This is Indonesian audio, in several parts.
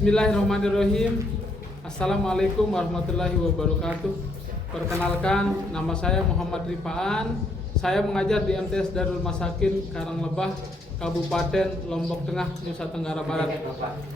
Bismillahirrahmanirrahim. Assalamualaikum warahmatullahi wabarakatuh. Perkenalkan, nama saya Muhammad Rifaan. Saya mengajar di MTS Darul Masakin Karanglebah, Kabupaten Lombok Tengah, Nusa Tenggara Barat.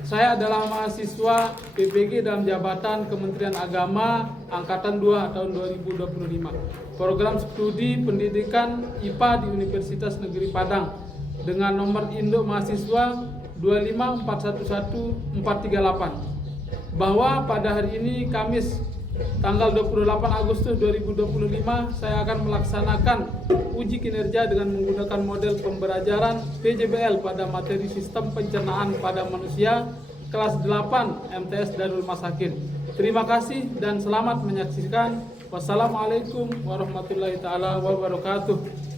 Saya adalah mahasiswa PPG dalam jabatan Kementerian Agama Angkatan 2 tahun 2025. Program studi pendidikan IPA di Universitas Negeri Padang dengan nomor induk mahasiswa 25411-438, bahwa pada hari ini Kamis tanggal 28 Agustus 2025 saya akan melaksanakan uji kinerja dengan menggunakan model pembelajaran PJBL pada materi sistem pencernaan pada manusia kelas 8 MTS Darul Masakin. Terima kasih dan selamat menyaksikan. Wassalamualaikum warahmatullahi taala wabarakatuh.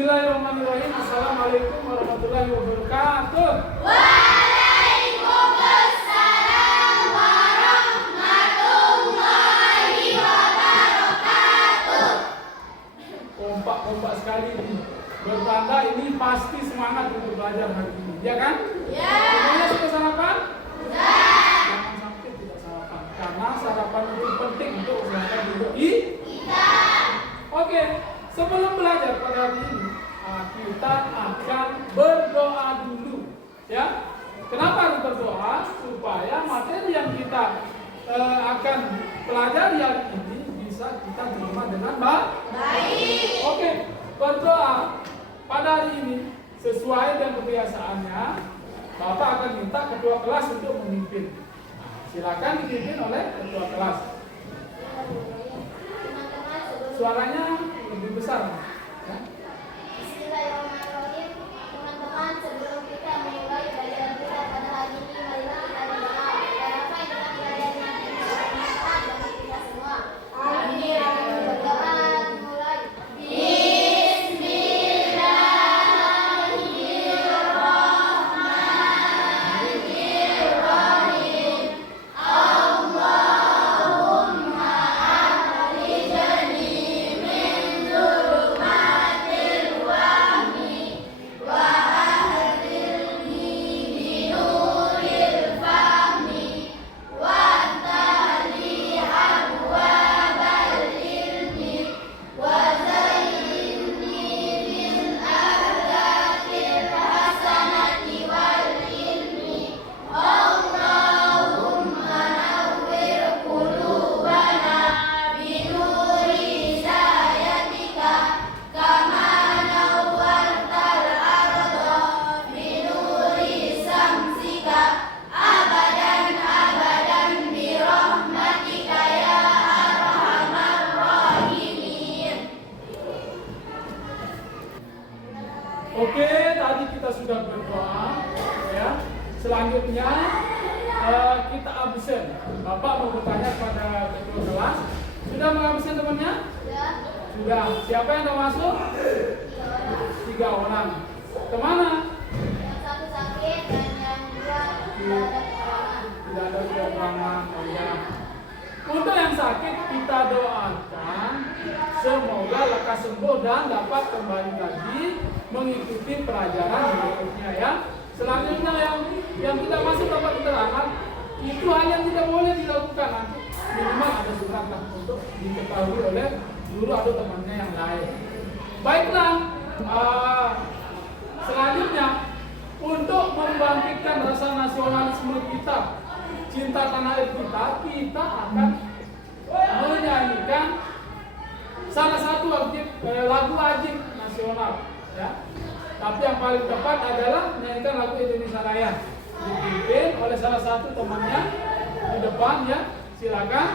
Bismillahirrahmanirrahim. Assalamualaikum warahmatullahi wabarakatuh. Waalaikumsalam warahmatullahi wabarakatuh. Kompak sekali ini. Bertanda ini pasti semangat untuk belajar hari ini, ya kan? Ya. Semuanya sudah sarapan? Sudah. Jangan sampai tidak sarapan, karena sarapan itu penting untuk kesehatan tubuh Kita. Oke, sebelum belajar pada hari ini, kita akan berdoa dulu, ya. Kenapa harus berdoa? Supaya materi yang kita akan pelajari hari ini bisa kita terima dengan Baik. Oke, berdoa pada hari ini sesuai dengan kebiasaannya. Bapak akan minta ketua kelas untuk memimpin. Silakan dipimpin oleh ketua kelas. Suaranya lebih besar, ya. Bismillahirrahmanirrahim. Teman-teman, sebelum kita memulai pelajaran kita pada hari ini, marilah kita berdoa. Harapan dengan pelajaran nanti bermanfaat bagi kita semua. Amin. Berdoa dimulai. Bismillahirrahmanirrahim. Allahumma akhrijni min zulumatil wahmi wa ahdilni bi nuril fahmi waftahli abwabal ilmi wa zayyinni bil akhlaqil hasanati wal ilmi. Allahumma nawwir qulubana bi nuri hidayatika kama nawwartal arda bi nuri samsika abadan bi rahmatika ya arhamar rahimin. Oke, tadi kita sudah berdoa, ya. Selanjutnya kita absen. Bapak mau bertanya pada ketua kelas, sudah mengabsen temannya? Sudah. Siapa yang mau masuk? 3 orang. Kemana? Yang satu sakit dan yang dua tidak ada kekurangan. Tidak ada kekurangan. Oh ya. Untuk yang sakit kita doakan semoga lekas sembuh dan dapat kembali lagi mengikuti pelajaran berikutnya, ya. Selanjutnya yang tidak masuk dapat keterangan itu hal yang tidak boleh dilakukan, nanti minimal ada surat lah untuk diketahui oleh guru atau temannya yang lain. Baiklah, selanjutnya untuk membangkitkan rasa nasionalisme kita, cinta tanah air kita akan menyanyikan salah satu lagu wajib nasional, ya. Tapi yang paling tepat adalah menyanyikan lagu Indonesia Raya, dipimpin oleh salah satu temannya di depan, ya. Silakan.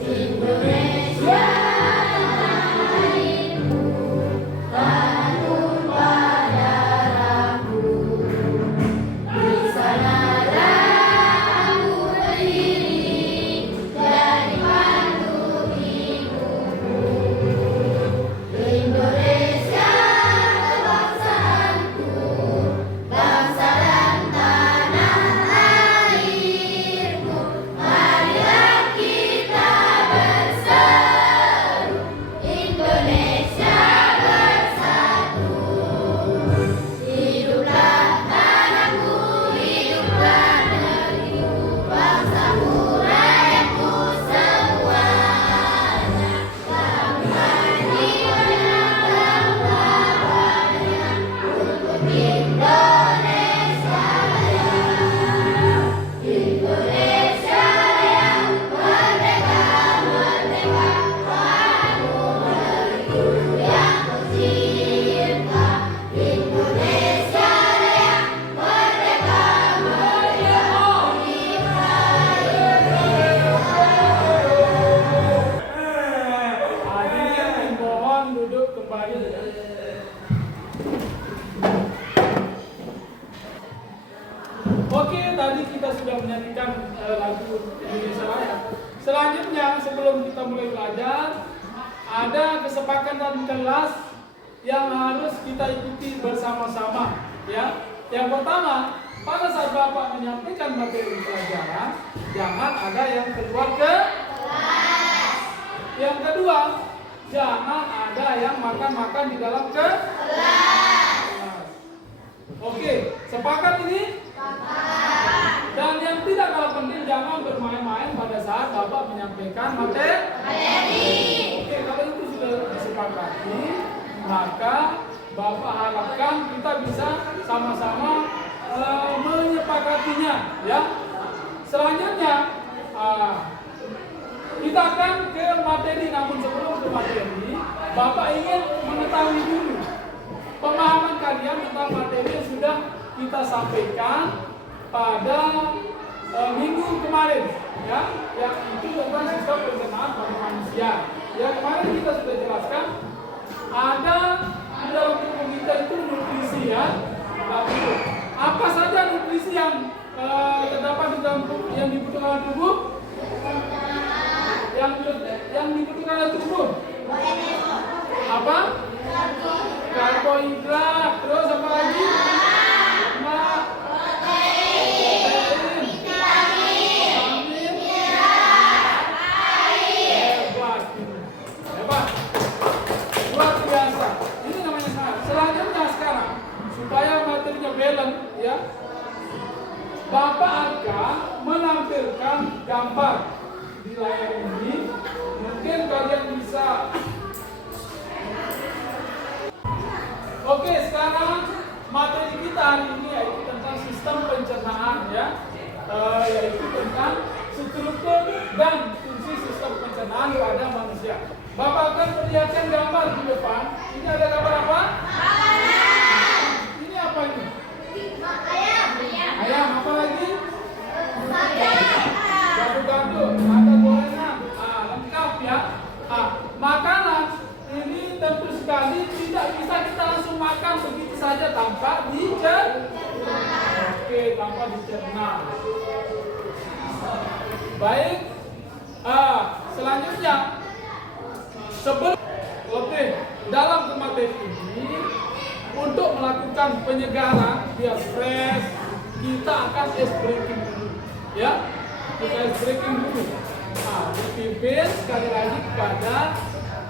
Indonesia airku, tanah darahku, di sanalah aku berdiri, jadi pandu hidupku. kembali ya. Oke, tadi kita sudah menyanyikan lagu Indonesia Raya. Selanjutnya sebelum kita mulai belajar, ada kesepakatan kelas yang harus kita ikuti bersama-sama ya. Yang pertama, pada saat Bapak menyampaikan materi pelajaran, jangan ada yang keluar ke kelas. Yang kedua, jangan ada yang makan-makan di dalam kelas. Oke, sepakat ini? Sepakat. Dan yang tidak kalah penting, jangan bermain-main pada saat Bapak menyampaikan materi. Oke, kalau itu sudah disepakati, maka Bapak harapkan kita bisa sama-sama menyepakatinya ya. Selanjutnya kita akan ke materi, namun sebelum ke materi, Bapak ingin mengetahui dulu pemahaman kalian tentang materi yang sudah kita sampaikan pada minggu kemarin ya, yang itu tentang sistem pencernaan pada manusia. Ya, kemarin kita sudah jelaskan ada di dalam tubuh kita itu nutrisi ya. Apa saja nutrisi yang terdapat di dalam tubuh, yang dibutuhkan tubuh? Yang dibutuhkan oleh tubuh? Apa? Karbohidrat. Terus apa lagi? Lemak, protein, vitamin, hebat, hebat, luar biasa. Ini namanya semangat. Selanjutnya sekarang, supaya materinya balance ya, Bapak akan menampilkan gambar di layar ini. Mungkin kalian bisa. Oke, sekarang materi kita hari ini yaitu tentang sistem pencernaan ya, yaitu tentang struktur dan fungsi sistem pencernaan pada manusia. Bapak akan perlihatkan gambar di depan. Ini ada gambar apa? Ini apa ini? Ayam. Apa lagi? Gado-gado. Ada gorengan. Lengkap ya. Makanan ini tentu sekali tidak bisa kita langsung makan begitu saja tanpa dicerna. Oke, tanpa dicerna. Baik. Selanjutnya, dalam materi ini untuk melakukan penyegaran biar fresh, kita akan ice breaking dulu, ya. Kita ice breaking dulu. Dipimpin sekali lagi kepada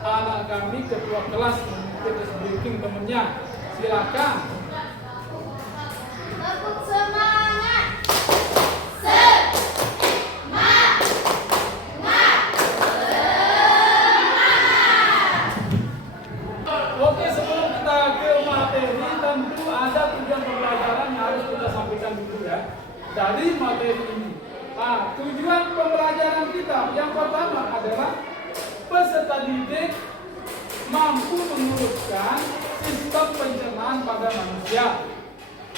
anak kami ketua kelas untuk ice breaking temennya. Silakan. Tepuk semangat. Oke, sebelum kita ke materi, tentu ada tujuan pembelajaran yang harus kita sampaikan dulu ya dari materi ini. Tujuan pembelajaran kita yang pertama adalah peserta didik mampu menguruskan sistem pencernaan pada manusia.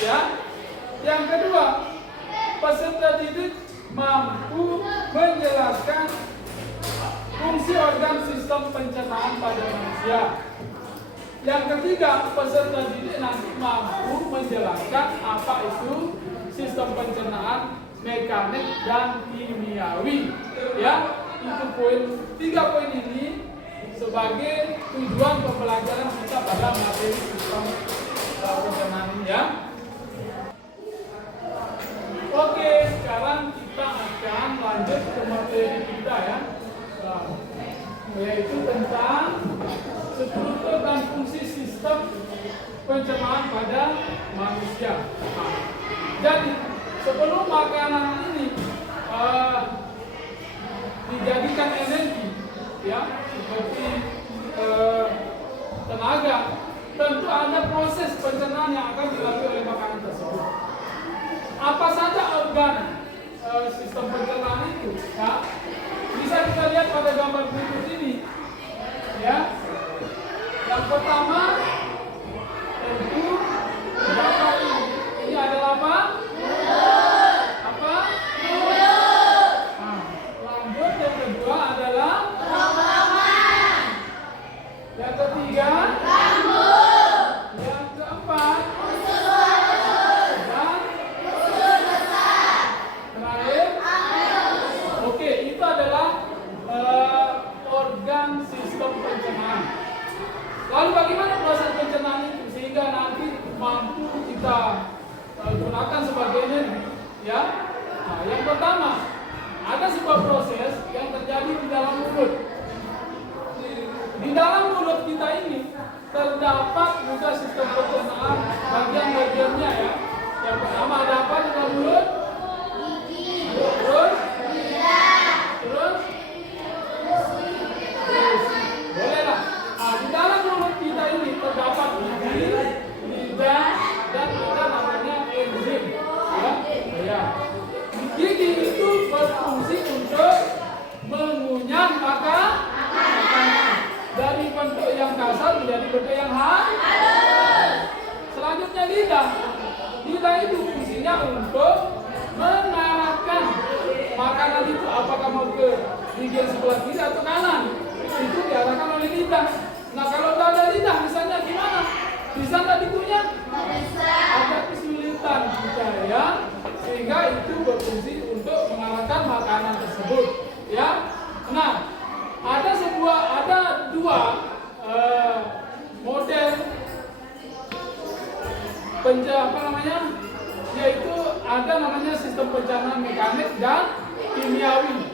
Ya. Yang kedua, peserta didik mampu menjelaskan fungsi organ sistem pencernaan pada manusia. Yang ketiga, peserta didik nanti mampu menjelaskan apa itu sistem pencernaan mekanik dan kimiawi. Ya, itu tiga poin ini sebagai tujuan pembelajaran kita pada materi sistem pencernaan ini ya. Oke, sekarang kita akan lanjut ke materi kita ya, yaitu tentang struktur dan fungsi sistem pencernaan pada manusia. Jadi sebelum makanan ini dijadikan energi, ya seperti tenaga, tentu ada proses pencernaan yang akan dilalui oleh makanan tersebut. Apa saja organ sistem pencernaan itu? Ya, bisa kita lihat pada gambar berikut ini. Ya. Yang pertama tentu gambar ini. Ini adalah apa? Mulut. Apa? Mulut. Lanjut yang kedua adalah kerongkongan. Yang ketiga menggunakan sistem pencernaan. Lalu bagaimana proses pencernaan itu sehingga nanti mampu kita gunakan sebagai energi? Ya, nah, yang pertama ada sebuah proses yang terjadi di dalam mulut. Di dalam mulut kita ini terdapat juga sistem pencernaan bagian-bagiannya ya. Yang pertama ada apa di dalam mulut? Terus? Bolehlah. Nah, di dalam mulut kita ini terdapat gigi, lidah, dan ada namanya enzim. Ya. Gigi itu berfungsi untuk mengunyah makanan dari bentuk yang kasar menjadi bentuk yang halus. Selanjutnya lidah. Lidah itu fungsinya untuk mengarahkan makanan itu apakah mau ke gigi yang sebelah kiri atau kanan. Itu diarahkan oleh lidah. Nah, kalau tidak ada lidah misalnya gimana? Bisa nggak dikunyah? Agak kesulitan kita ya. Sehingga itu berfungsi untuk mengarahkan makanan tersebut ya. Nah, ada dua model yaitu ada namanya sistem pencernaan mekanik dan kimiawi.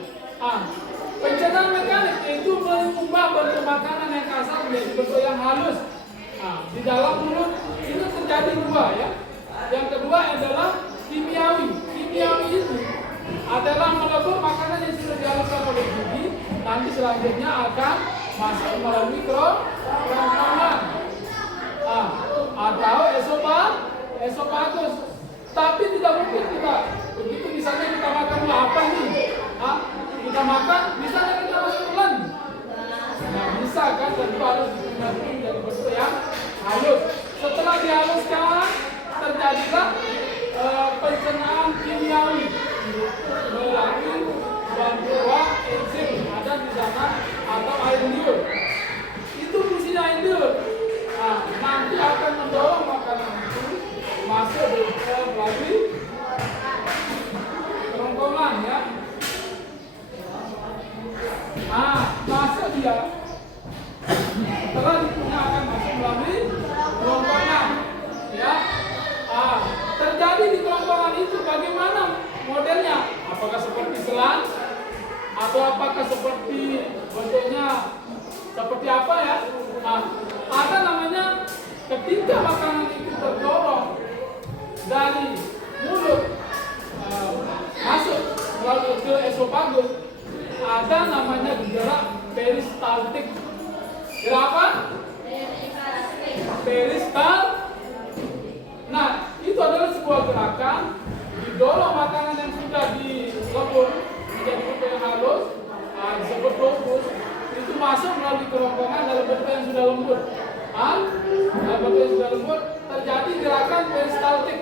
Pencernaan mekanik yaitu mengubah bentuk makanan yang kasar menjadi bentuk yang halus. Di dalam mulut itu terjadi dua ya. Yang kedua adalah kimiawi. Kimiawi itu adalah melebur makanan yang sudah dihaluskan oleh gigi, nanti selanjutnya akan masuk melalui kerongkongan atau esofagus. Tapi tidak mungkin kita begitu misalnya kita makan apa nih? Kita makan, misalnya kita masuk telan. Nah, bisa kan? Tentu harus dikunyah menjadi bentuk yang halus. Setelah dihaluskan, terjadilah pencernaan kimiawi melalui bantuan enzim ada di sana atau air liur. Itu fungsinya air liur. Nanti akan mendorong makanan itu masuk melalui kerongkongan ya. Masuk dia. Setelah dikunyah akan masuk melalui kerongkongan ya. Terjadi di kerongkongan itu bagaimana modelnya? Apakah seperti selang atau apakah seperti bentuknya seperti apa ya? Ada namanya ketika makanan itu terdorong dari mulut masuk melalui ke esofagus, ada namanya gerak peristaltik. Gerak apa? Peristaltik. Nah, itu adalah sebuah gerakan didorong makanan yang sudah dilebur menjadi bentuk yang halus, disebut lobus, itu masuk melalui kerongkongan dalam bentuk yang sudah lembut. Dalam bentuk yang sudah lembut terjadi gerakan peristaltik.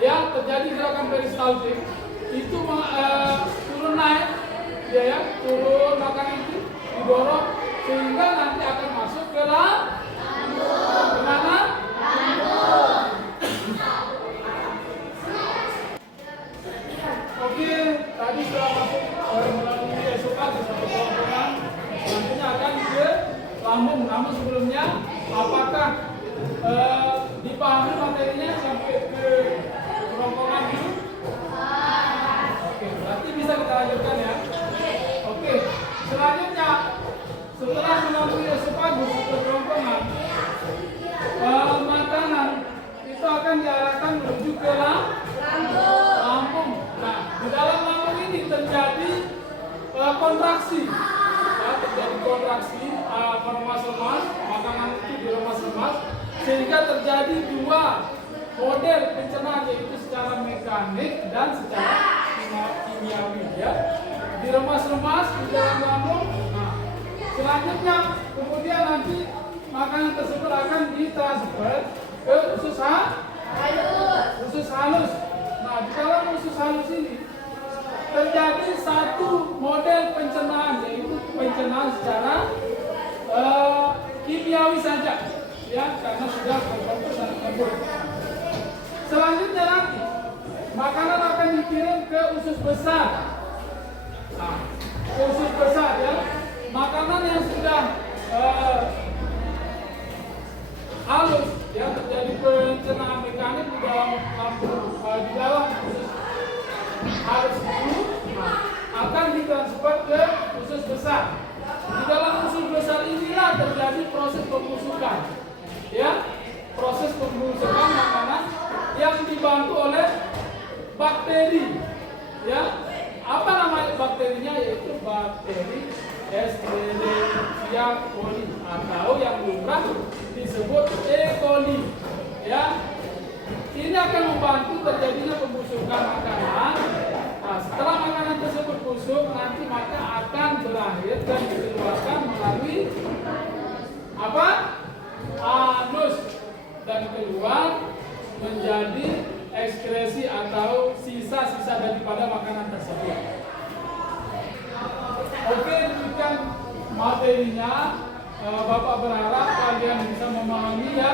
Ya, terjadi gerakan peristaltik itu turun naik, ya, turun makanan itu didorong sehingga nanti akan masuk ke dalam kemana? Oke, tadi sudah masuk melalui esofagus atau kerongkongan, selanjutnya akan ke lambung. Namun sebelumnya, apakah dipahami materinya sampai ke kerongkongan dulu? Oke, berarti bisa kita lanjutkan ya. Oke, selanjutnya setelah melalui esofagus atau kerongkongan, makanan itu akan diarahkan menuju ke lambung. Nah, di dalam lambung ini terjadi kontraksi. Terjadi kontraksi, meremas-remas, makanan itu diremas-remas, sehingga terjadi dua model pencernaan, yaitu secara mekanik dan secara kimiawi ya. Diremas-remas di dalam lambung. Nah, selanjutnya kemudian nanti makanan tersebut akan ditransfer ke usus halus. Nah, di dalam usus halus ini terjadi satu model pencernaan, yaitu pencernaan secara kimiawi saja, ya, karena sudah berbentuk dan lembut. Selanjutnya nanti makanan akan dikirim ke usus besar. Nah, usus besar ya. makanan yang sudah halus, ya, terjadi pencernaan mekanik di dalam usus halus itu, akan ditransfer ke usus besar. Di dalam usus besar inilah terjadi proses pembusukan, ya, proses pembusukan makanan yang dibantu oleh bakteri, ya. Apa namanya bakterinya? Yaitu bakteri Escherichia coli atau yang lumrah disebut E. coli, ya. Ini akan membantu terjadinya pembusukan makanan. Nah, setelah makanan tersebut busuk, nanti maka akan berakhir dan dikeluarkan melalui apa? Anus, dan keluar menjadi ekskresi atau sisa-sisa daripada makanan tersebut. Oke, demikian materinya. Bapak berharap kalian bisa memahami, ya.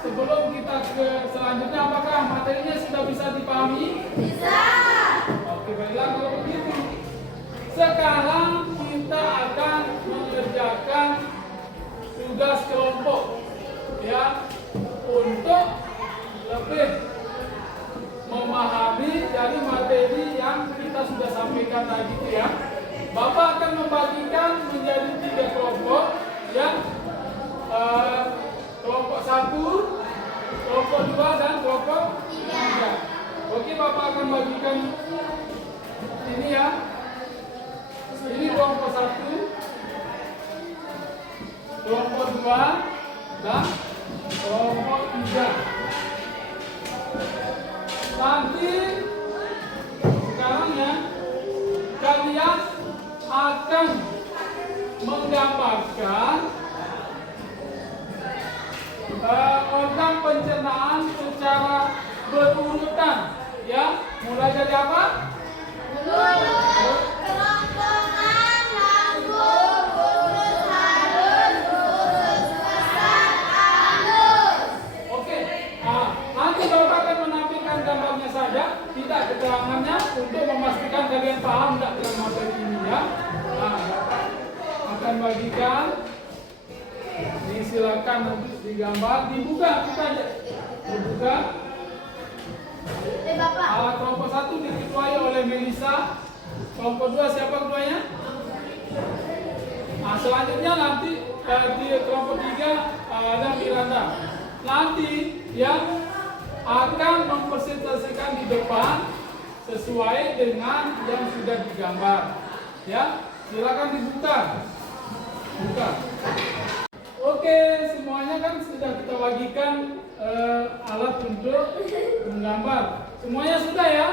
Sebelum kita ke selanjutnya, apakah materinya sudah bisa dipahami? Bisa. Oke, baiklah kalau begitu. Sekarang kita akan mengerjakan tugas kelompok, ya, untuk lebih memahami dari materi yang kita sudah sampaikan tadi, ya. Bapak akan membagikan menjadi 3 kelompok, ya. Kelompok 1, kelompok 2, dan kelompok 3. Oke, Bapak akan bagikan ini, ya. Ini kelompok 1, kelompok 2, dan kelompok 3. Nanti sekarang, ya, kalian akan menggambarkan organ pencernaan secara berurutan, ya. Mulai dari apa? Mulut, kerongkongan, lambung, usus halus, usus besar, anus. Oke. Nanti Bapak akan menampilkan gambarnya saja, tidak keterangannya, untuk memastikan kalian paham tidak dengan materi ini, ya. Nah, Bapak akan bagikan. Ini silakan nanti digambar, dibuka, dibuka. Bapak. Kelompok 1 diketuai oleh Melisa. Kelompok 2 siapa ketuanya? Selanjutnya nanti di kelompok 3 ada Miranda. Nanti yang akan mempresentasikan di depan sesuai dengan yang sudah digambar, ya. Silakan dibuka. Buka. Oke, semuanya kan sudah kita bagikan alat untuk menggambar. Semuanya sudah, ya?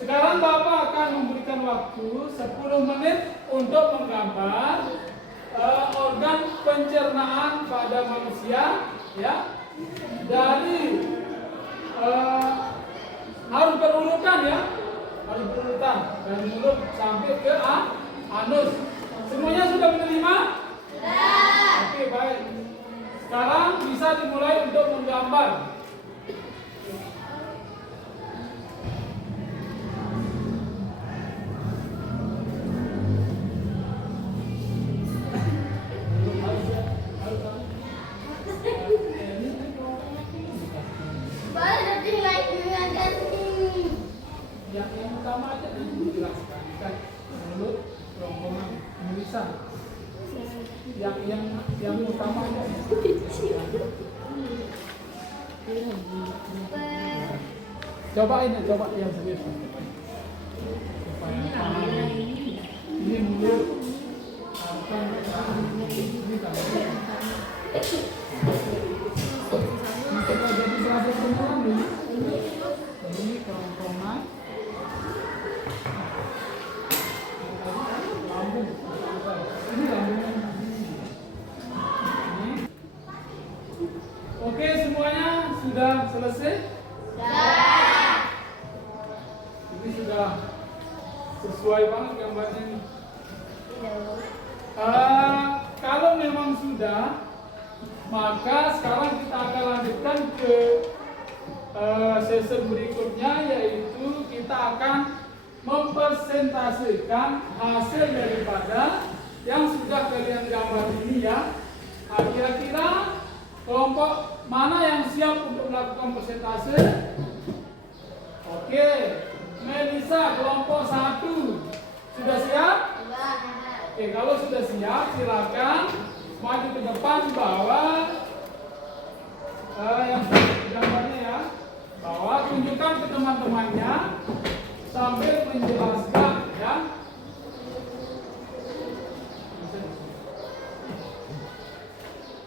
Sekarang Bapak akan memberikan waktu 10 menit untuk menggambar organ pencernaan pada manusia, ya. Dari harus berurutan, ya. Harus berurutan dari mulut sampai ke anus. Semuanya sudah menerima? Oke, baik. Sekarang bisa dimulai untuk menggambar. Yang utama aja dijelaskan, kan mulut, kerongkongan, tulisan. Yang utama aja. Coba yang serius. Ini mulut, ini tangan. Kita jadi belajar semua nih. Ini kerongkongan. Lambung. Ini lambungnya. Oke, semuanya sudah selesai? Sudah. Ini sudah sesuai banget gambarnya ini. Kalau memang sudah, maka sekarang kita akan lanjutkan ke sesi berikutnya, yaitu kita akan mempresentasikan hasil daripada yang sudah kalian gambar ini ya. Nah, kira-kira kelompok mana yang siap untuk melakukan presentasi? Oke, Melisa kelompok 1 sudah siap? Oke, kalau sudah siap silakan maju ke depan bawa yang gambarnya ya. Bawa tunjukkan ke teman-temannya sambil menjelaskan ya.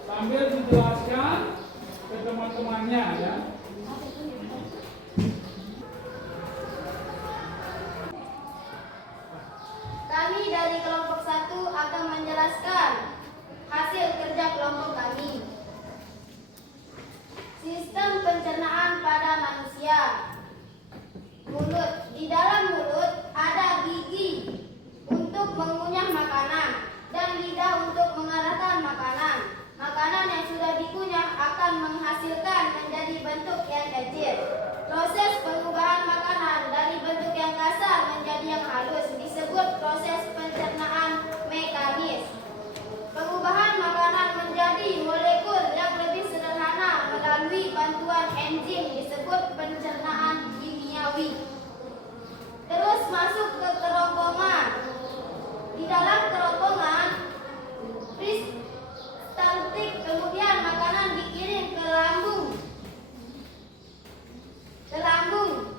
Sambil dijelaskan ke teman-temannya ya. Kami dari kelompok 1 akan menjelaskan hasil kerja kelompok kami. Sistem pencernaan pada manusia. Mulut. Di dalam mulut ada gigi untuk mengunyah makanan dan lidah untuk mengarahkan makanan. Makanan yang sudah dikunyah akan menghasilkan menjadi bentuk yang kecil. Proses pengubahan makanan dari bentuk yang kasar menjadi yang halus disebut proses pencernaan mekanis. Pengubahan makanan menjadi molekul yang lebih sederhana melalui bantuan enzim disebut pencernaan kimiawi. Terus masuk ke kerongkongan. Di dalam kerongkongan peristaltik kemudian makanan dikirim ke lambung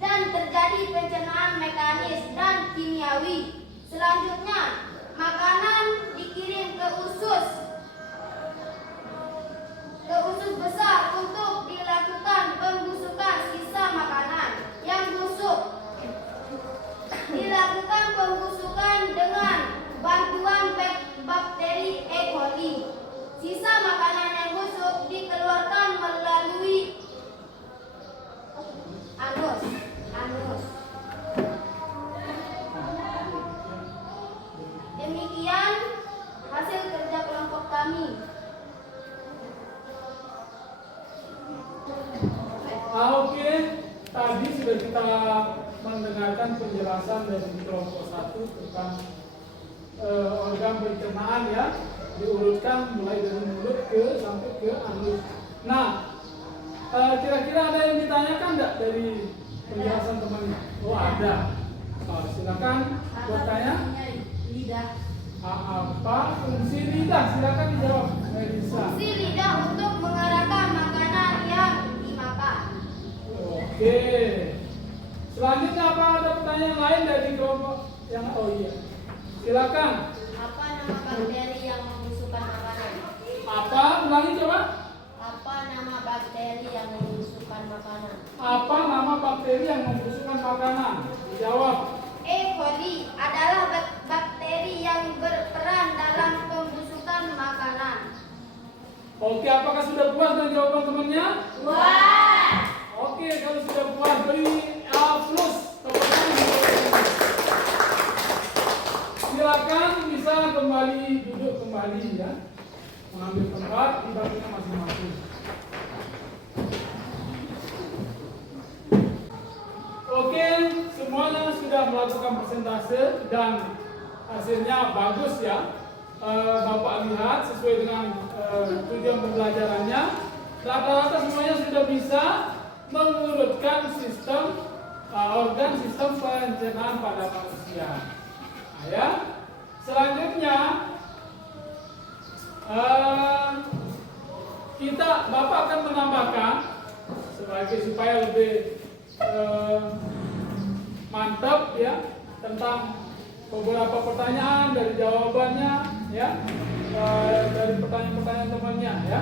dan terjadi pencernaan mekanis dan kimiawi. Selanjutnya makanan dikirim ke usus besar untuk dilakukan pembusukan sisa makanan yang busuk. Dilakukan pembusukan dengan bantuan bakteri E. coli. Sisa makanan yang busuk dikeluarkan melalui anus. Demikian hasil kerja kelompok kami. Oke, tadi sudah kita mendengarkan penjelasan dari kelompok 1 tentang organ pencernaan ya, diurutkan mulai dari mulut sampai ke anus. Nah, kira-kira ada yang ditanyakan nggak dari penjelasan temannya? Oh ada. Silakan bertanya. Lidah. Apa fungsi lidah? Silakan dijawab, Melisa. Fungsi lidah untuk mengarahkan makanan yang dimakan. Oke. Selanjutnya apa ada pertanyaan lain dari kelompok yang iya? Silakan. Apa nama bakteri yang membusukkan makanan? Apa? Ulangi coba. Apa nama bakteri yang membusukkan makanan? Apa nama bakteri yang membusukkan makanan? Dijawab. E. coli adalah bakteri yang berperan dalam pembusukan makanan. Oke, apakah sudah puas dengan jawaban temannya? Wah! Oke, kalau sudah puas beri plus tepuk tangan. Silakan bisa kembali duduk kembali ya, mengambil tempat di bangkunya masing-masing. Oke, semuanya sudah melakukan presentase dan hasilnya bagus ya. Bapak lihat sesuai dengan tujuan pembelajarannya, rata-rata semuanya sudah bisa mengurutkan sistem sistem pencernaan pada manusia. Nah, ya. Selanjutnya Bapak akan menambahkan supaya lebih mantap ya tentang beberapa pertanyaan dari jawabannya ya, dari pertanyaan-pertanyaan temannya ya.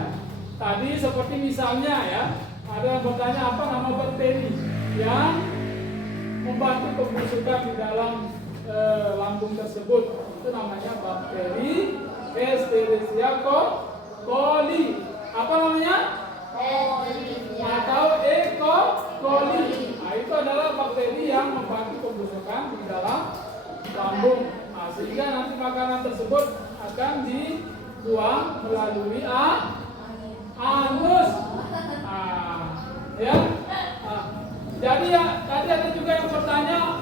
Tadi seperti misalnya ya, ada yang bertanya apa nama bakteri yang membantu pembusukan di dalam lambung tersebut. Itu namanya bakteri Escherichia coli. Apa namanya? Atau E. coli. Nah, itu adalah bakteri yang membantu pembusukan di dalam lambung. Nah, sehingga nanti makanan tersebut akan dibuang melalui anus. Ya. Jadi ya, tadi ada juga yang bertanya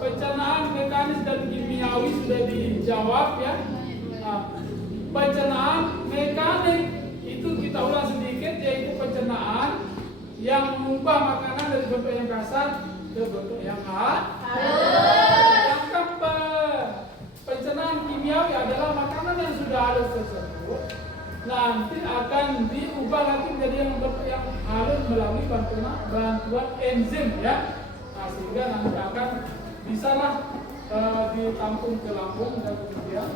pencernaan mekanis dan kimiawi sudah dijawab ya. Pencernaan mekanik itu kita ulang sedikit, yaitu pencernaan yang mengubah makanan dari bentuk yang kasar ke bentuk yang halus. Yang pencernaan kimiawi adalah makanan yang sudah halus tersebut nanti akan diubah lagi menjadi yang halus melalui bantuan enzim ya. Nah, sehingga nanti akan bisalah ditampung ke lambung dan kemudian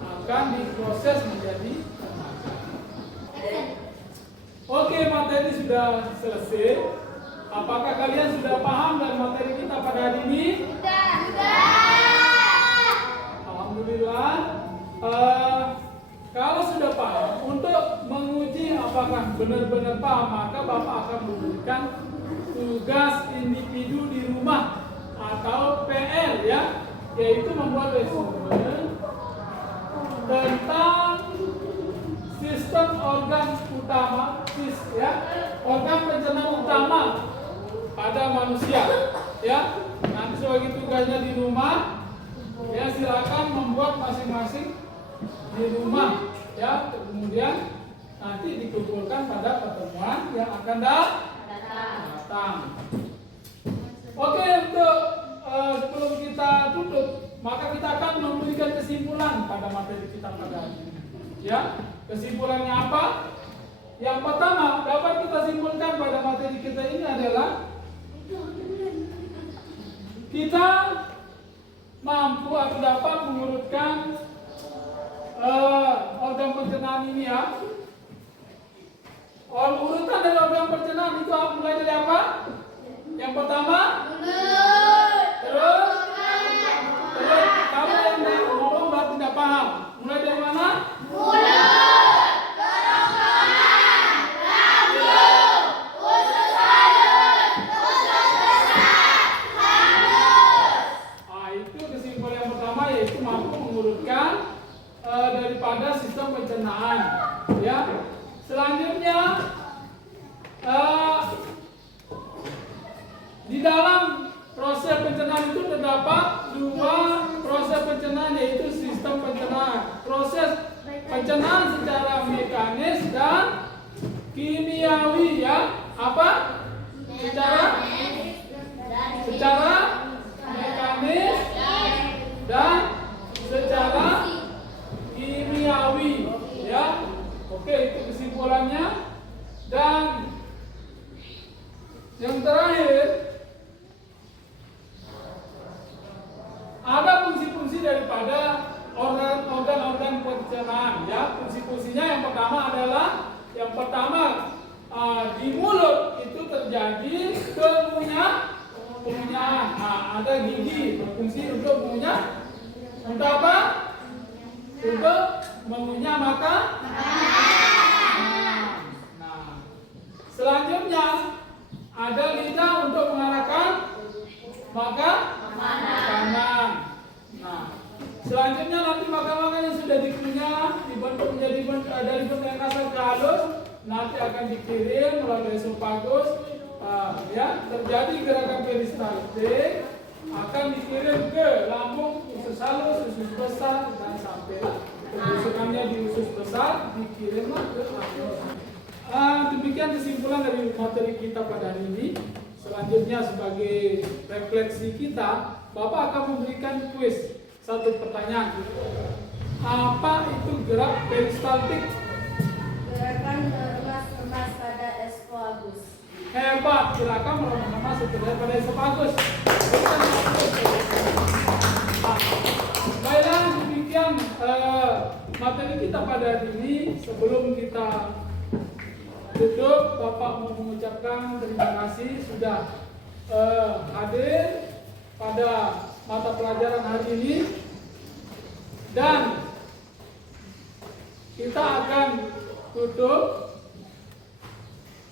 akan diproses menjadi Oke, materi sudah selesai. Apakah kalian sudah paham dan materi kita pada hari ini? Alhamdulillah. Kalau sudah paham, untuk menguji apakah benar-benar paham, maka Bapak akan memberikan tugas individu di rumah atau PR ya, yaitu membuat resume tentang sistem organ utama, ya, organ pencernaan utama pada manusia, ya. Nanti sebagai tugasnya di rumah, ya silakan membuat masing-masing di rumah, ya. Kemudian nanti dikumpulkan pada pertemuan yang akan datang. Oke, untuk sebelum kita tutup, maka kita akan memberikan kesimpulan pada materi kita pada hari ini. Ya, kesimpulannya apa? Yang pertama dapat kita simpulkan pada materi kita ini adalah kita mampu atau dapat mengurutkan organ pencernaan ini ya. Urutan dari organ pencernaan itu mulai dari apa? Yang pertama, terus kamu yang ngomong berarti tidak paham. Mulai dari mana? Daripada sistem pencernaan, ya. Selanjutnya di dalam proses pencernaan itu terdapat dua proses pencernaan, yaitu sistem pencernaan, proses pencernaan secara mekanis dan kimiawi, ya. Apa? Secara mekanis dan secara kimiawi, ya. Oke, itu kesimpulannya. Dan yang terakhir, ada fungsi-fungsi daripada organ-organ pencernaan, ya. Fungsi-fungsinya yang pertama adalah di mulut itu terjadi pengunyah. Nah, ada gigi berfungsi untuk mengunyah. Untuk apa? Untuk mengunyah makanan. Nah, selanjutnya ada lidah untuk mengarahkan makanan. Nah, selanjutnya nanti makanan yang sudah dikunyah dibentuk menjadi dari bentuk yang kasar ke halus, nanti akan dikirim melalui esofagus. Ya, terjadi gerakan peristaltik, akan dikirim ke lambung, usus halus, usus besar, dan sampai pembusukannya di usus besar dikirimlah ke lambung. Demikian kesimpulan dari materi kita pada hari ini. Selanjutnya sebagai refleksi kita, Bapak akan memberikan kuis satu pertanyaan. Apa itu gerak peristaltik? Gerakan remas-remas pada esophagus. Hebat, gerakan meremas pada esophagus. Baiklah, demikian materi kita pada hari ini. Sebelum kita tutup, Bapak mau mengucapkan terima kasih sudah hadir pada mata pelajaran hari ini, dan kita akan tutup.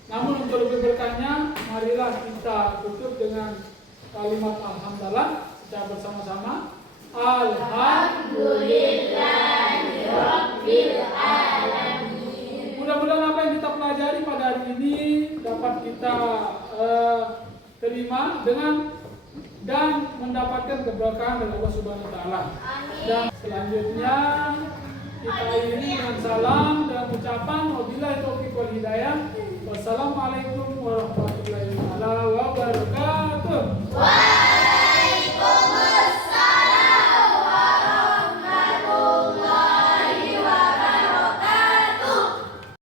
Namun untuk lebih berkahnya, marilah kita tutup dengan kalimat alhamdulillah secara bersama-sama. Alhamdulillahirabbil alamin. Mudah-mudahan apa yang kita pelajari pada hari ini dapat kita diterima dan mendapatkan keberkahan dari Allah Subhanahu wa taala. Dan selanjutnya kita akhiri dengan salam dan ucapan wabillahi taufiq wal hidayah. Wassalamualaikum warahmatullahi wabarakatuh.